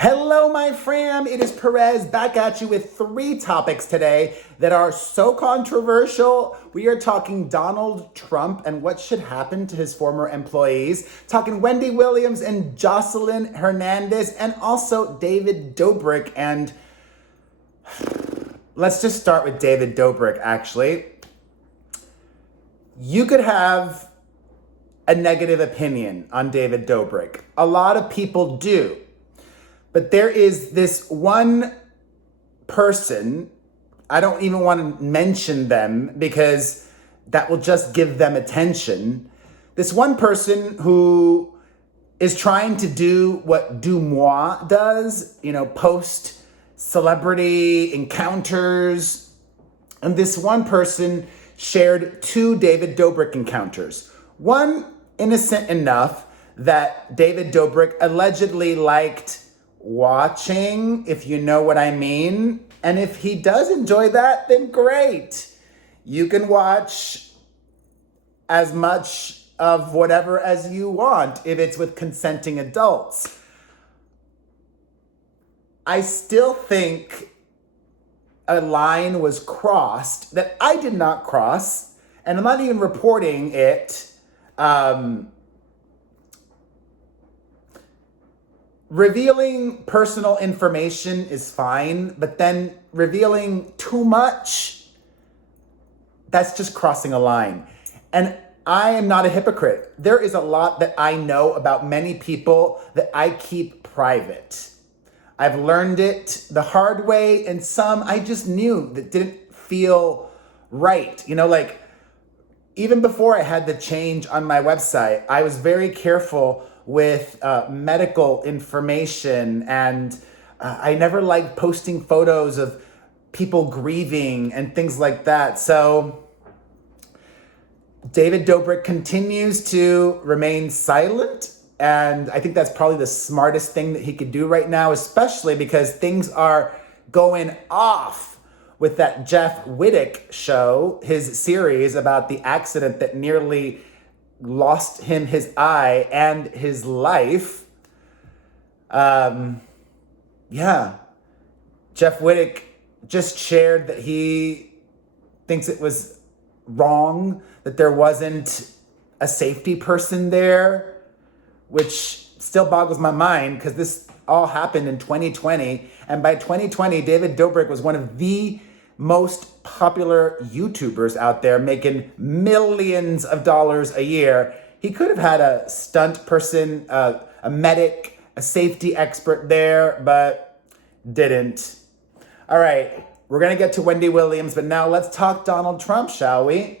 Hello, my fam. It is Perez back at you with 3 topics today that are so controversial. We are talking Donald Trump and what should happen to his former employees, talking Wendy Williams and Joseline Hernandez, and also David Dobrik. And let's just start with David Dobrik, actually. You could have a negative opinion on David Dobrik. A lot of people do. But there is this one person, I don't even want to mention them because that will just give them attention. This one person who is trying to do what Dumois does, post celebrity encounters. And this one person shared 2 David Dobrik encounters. One innocent enough that David Dobrik allegedly liked watching, if you know what I mean. And if he does enjoy that, then great. You can watch as much of whatever as you want if it's with consenting adults. I still think a line was crossed that I did not cross, and I'm not even reporting it. Revealing personal information is fine, but then revealing too much, that's just crossing a line. And I am not a hypocrite. There is a lot that I know about many people that I keep private. I've learned it the hard way, and some I just knew that didn't feel right. Even before I had the change on my website, I was very careful with medical information, and I never liked posting photos of people grieving and things like that. So David Dobrik continues to remain silent, and I think that's probably the smartest thing that he could do right now, especially because things are going off with that Jeff Wittick show, his series about the accident that nearly lost him his eye and his life. Jeff Wittick just shared that he thinks it was wrong that there wasn't a safety person there, which still boggles my mind because this all happened in 2020. And by 2020, David Dobrik was one of the most popular YouTubers out there, making millions of dollars a year. He could have had a stunt person, a medic, a safety expert there, but didn't. All right, we're gonna get to Wendy Williams, but now let's talk Donald Trump, shall we?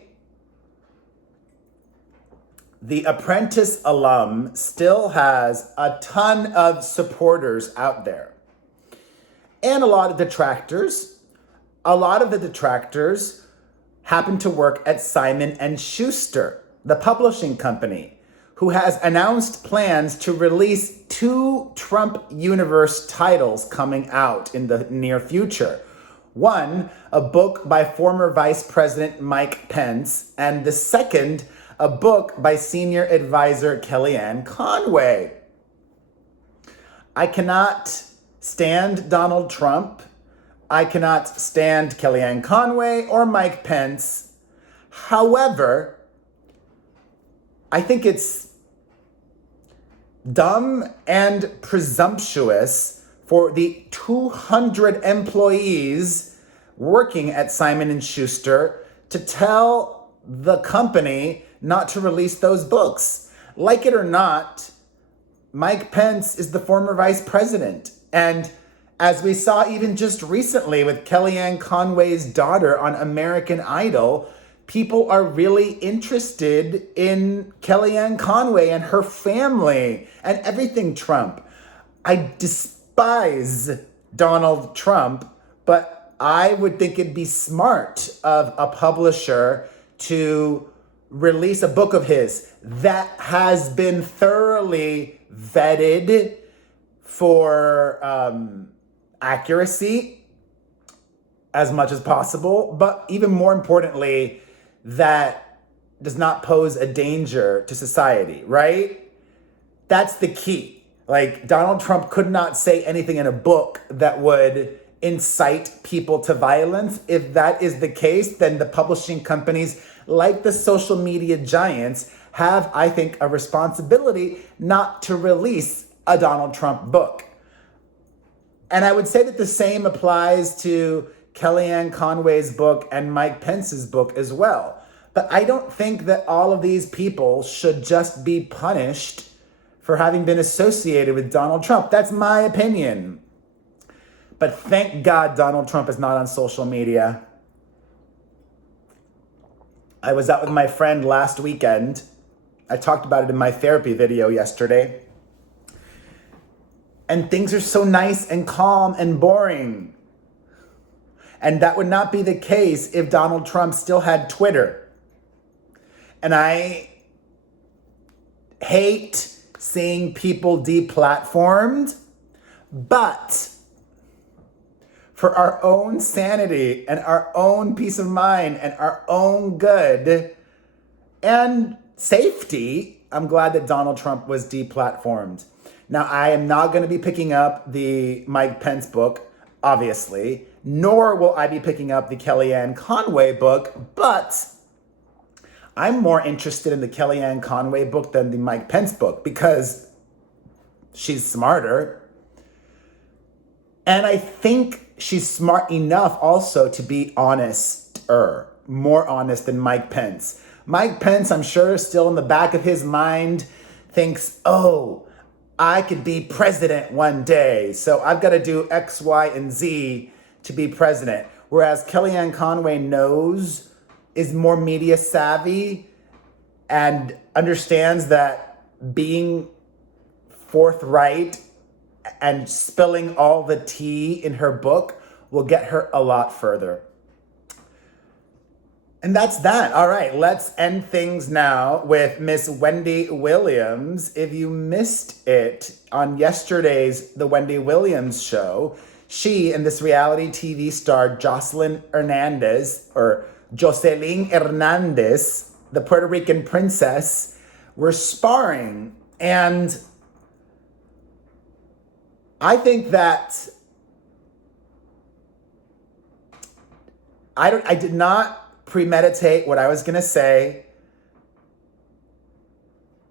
The Apprentice alum still has a ton of supporters out there and a lot of detractors. A lot of the detractors happen to work at Simon Schuster, the publishing company, who has announced plans to release 2 Trump Universe titles coming out in the near future. One, a book by former Vice President Mike Pence, and the second, a book by senior advisor Kellyanne Conway. I cannot stand Donald Trump. I cannot stand Kellyanne Conway or Mike Pence. However, I think it's dumb and presumptuous for the 200 employees working at Simon & Schuster to tell the company not to release those books. Like it or not, Mike Pence is the former vice president. And as we saw even just recently with Kellyanne Conway's daughter on American Idol, people are really interested in Kellyanne Conway and her family and everything Trump. I despise Donald Trump, but I would think it'd be smart of a publisher to release a book of his that has been thoroughly vetted for accuracy as much as possible, but even more importantly, that does not pose a danger to society, right? That's the key. Like, Donald Trump could not say anything in a book that would incite people to violence. If that is the case, then the publishing companies, like the social media giants, have, I think, a responsibility not to release a Donald Trump book. And I would say that the same applies to Kellyanne Conway's book and Mike Pence's book as well. But I don't think that all of these people should just be punished for having been associated with Donald Trump. That's my opinion. But thank God Donald Trump is not on social media. I was out with my friend last weekend. I talked about it in my therapy video yesterday. And things are so nice and calm and boring. And that would not be the case if Donald Trump still had Twitter. And I hate seeing people deplatformed, but for our own sanity and our own peace of mind and our own good and safety, I'm glad that Donald Trump was deplatformed. Now, I am not going to be picking up the Mike Pence book, obviously, nor will I be picking up the Kellyanne Conway book, but I'm more interested in the Kellyanne Conway book than the Mike Pence book because she's smarter. And I think she's smart enough also to be honester, more honest than Mike Pence. Mike Pence, I'm sure, still in the back of his mind thinks, oh, I could be president one day, so I've got to do X, Y, and Z to be president. Whereas Kellyanne Conway is more media savvy and understands that being forthright and spilling all the tea in her book will get her a lot further. And that's that. All right, let's end things now with Miss Wendy Williams. If you missed it on yesterday's The Wendy Williams Show, she and this reality TV star Joseline Hernandez, or Joseline Hernandez, the Puerto Rican princess, were sparring. And I think that I did not premeditate what I was going to say.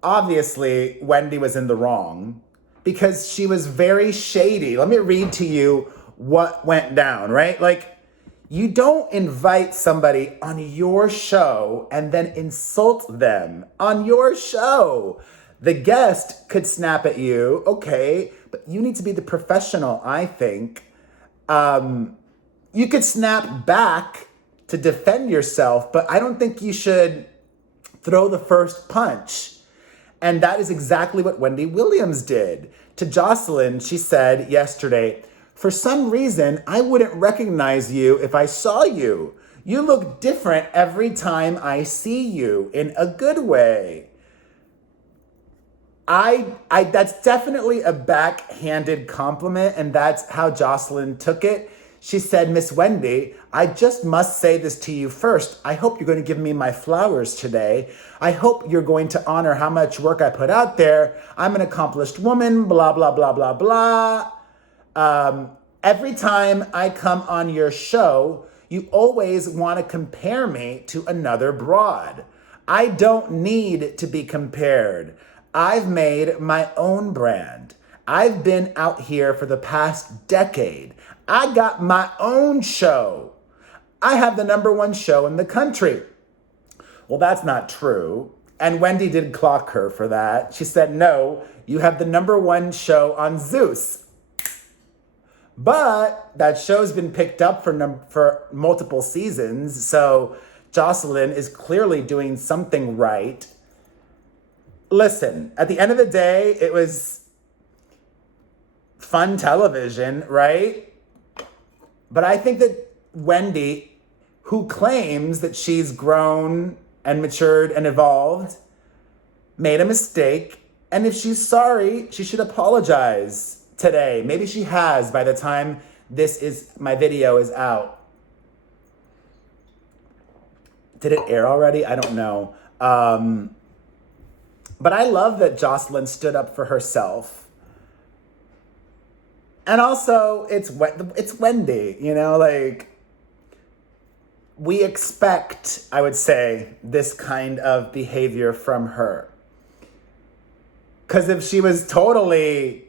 Obviously, Wendy was in the wrong because she was very shady. Let me read to you what went down, right? Like, you don't invite somebody on your show and then insult them on your show. The guest could snap at you, okay, but you need to be the professional, I think. You could snap back to defend yourself, but I don't think you should throw the first punch. And that is exactly what Wendy Williams did. To Joseline, she said yesterday, for some reason, I wouldn't recognize you if I saw you. You look different every time I see you, in a good way. That's definitely a backhanded compliment, and that's how Joseline took it. She said, Miss Wendy, I just must say this to you first. I hope you're going to give me my flowers today. I hope you're going to honor how much work I put out there. I'm an accomplished woman, blah, blah, blah, blah, blah. Every time I come on your show, you always want to compare me to another broad. I don't need to be compared. I've made my own brand. I've been out here for the past decade. I got my own show. I have the #1 show in the country. Well, that's not true. And Wendy did clock her for that. She said, no, you have the #1 show on Zeus. But that show's been picked up for multiple seasons. So Joseline is clearly doing something right. Listen, at the end of the day, it was fun television, right? But I think that Wendy, who claims that she's grown and matured and evolved, made a mistake. And if she's sorry, she should apologize today. Maybe she has by the time my video is out. Did it air already? I don't know. But I love that Joseline stood up for herself. And also, it's Wendy, you know, like, we expect, I would say, this kind of behavior from her. Because if she was totally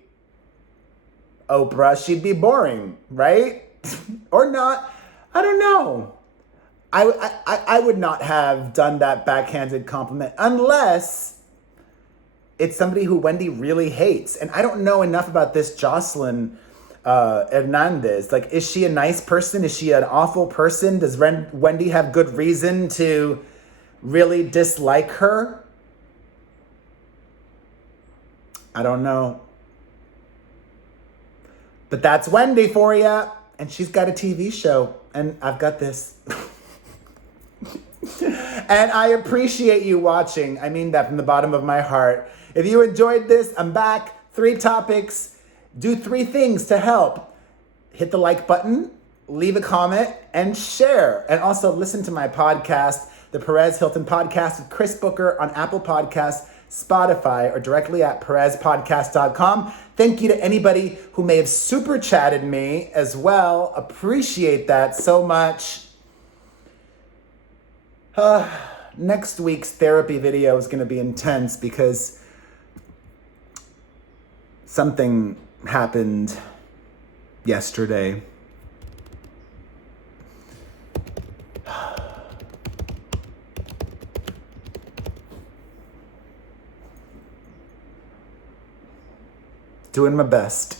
Oprah, she'd be boring, right? Or not. I don't know. I would not have done that backhanded compliment unless it's somebody who Wendy really hates. And I don't know enough about this Joseline Hernandez. Like, is she a nice person? Is she an awful person? Does Wendy have good reason to really dislike her? I don't know. But that's Wendy for you. And she's got a TV show. And I've got this. And I appreciate you watching. I mean that from the bottom of my heart. If you enjoyed this, I'm back. 3 topics. Do 3 things to help. Hit the like button, leave a comment, and share. And also listen to my podcast, the Perez Hilton Podcast with Chris Booker on Apple Podcasts, Spotify, or directly at perezpodcast.com. Thank you to anybody who may have super chatted me as well. Appreciate that so much. Next week's therapy video is going to be intense because something happened yesterday. Doing my best.